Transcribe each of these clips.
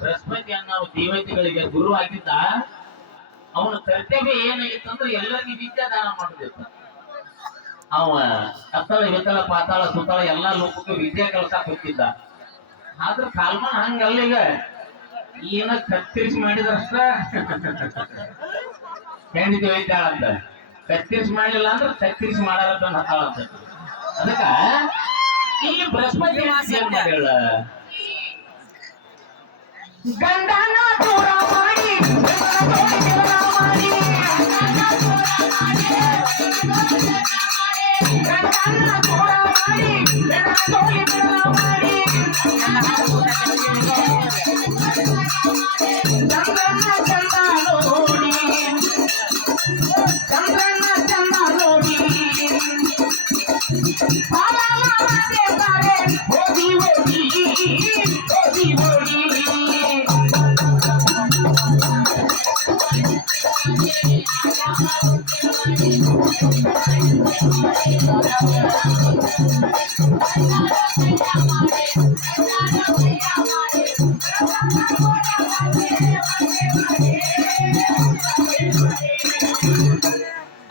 ಬೃಹಸ್ಪತಿ ನಾವು ದೇವತೆಗಳಿಗೆ ಗುರು ಆಗಿದ್ದ. ಅವನ ಕರ್ತವ್ಯ ಏನಾಗಿತ್ತಂದ್ರೆ ಎಲ್ಲರಿಗೂ ವಿದ್ಯಾ ದಾನ ಮಾಡುದಿತ್ತು. ಅವ ಅತ್ತಳ ವಿತ್ತಳ ಪಾತಾಳ ಸುತ್ತಳ ಎಲ್ಲಾ ಲೋಕಕ್ಕೂ ವಿದ್ಯೆ ಕಲ್ಸಕ್ ಹೋಗ್ತಿದ್ದ. ಆದ್ರ ಕಾಲ್ಮನ್ ಹಂಗಲ್ಲ. ಈಗ ಏನ ಕತ್ತರಿಸಿ ಮಾಡಿದ್ರಷ್ಟ ಹೆಂಡತಿ ಒಯ್ತಾಳ ಅಂತ, ಕತ್ತರಿಸಿ ಮಾಡಲಿಲ್ಲ ಅಂದ್ರೆ ಕತ್ತರಿಸಿ ಮಾಡಾರತ್ತ ಹತ್ತಾಳ ಅಂತ. ಅದಕ್ಕ ಇಲ್ಲಿ ಬೃಹಸ್ಪತಿ ಏನ್ ಮಾಡ್ಯಾಳ, ಗಂಡನ ದೂರ ಮಾಡಿ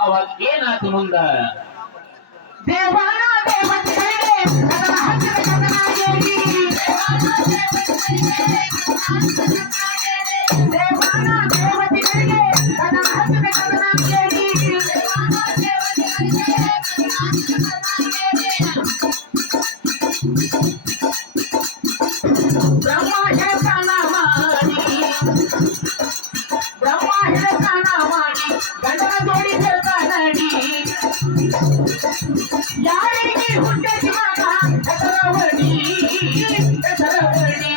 ಅವಾಗ ಏನಾಯ್ತು ಮುಂದ, ದೇವಾನ ದೇವತೆಗಳಿಗೆ ಯಾರಿಗೆ ಹುಟ್ಟಿ ಹೆಸರವಣಿ ಹೆಸರವಣಿ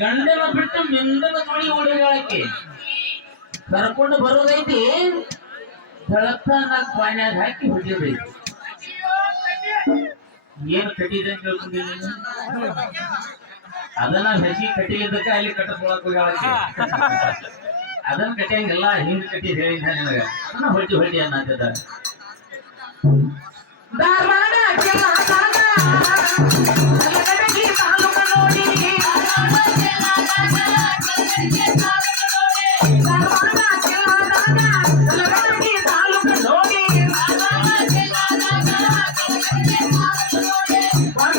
ಗಂಡನ ಬಿಟ್ಟು ಮಿಂದನ ನೋಡಿ ಓಡಿಗಾಳಕ್ಕೆ ಕರ್ಕೊಂಡು ಬರೋದೈತಿ. ಬೆಳಕ ನಾಲ್ಕು ಪಾಣ್ಯಾಗ ಹಾಕಿ ಹೊಡಿಯೋದೈತಿ. ಏನ್ ಕಟ್ಟಿದೆ ಅಂತ ಕೇಳ್ಕೊಂಡಿದ್ದೀನಿ. ಅದನ್ನ ಹಸಿ ಕಟ್ಟಿದ್ದಕ್ಕೆ ಅಲ್ಲಿ ಕಟ್ಟಕೊಳಕ್ ಹೋಗಾಳಕ್ಕೆ. ಅದನ್ನ ಕಟ್ಟಿಯಂಗೆಲ್ಲ ಹಿಂದ್ ಕಟ್ಟಿ ಹೇಳಿದ ನಿನಗ ಹೊಟ್ಟಿ ಹೊಟ್ಟಿ ಅನ್ನತ್ತಿದ. ನೋಡಿ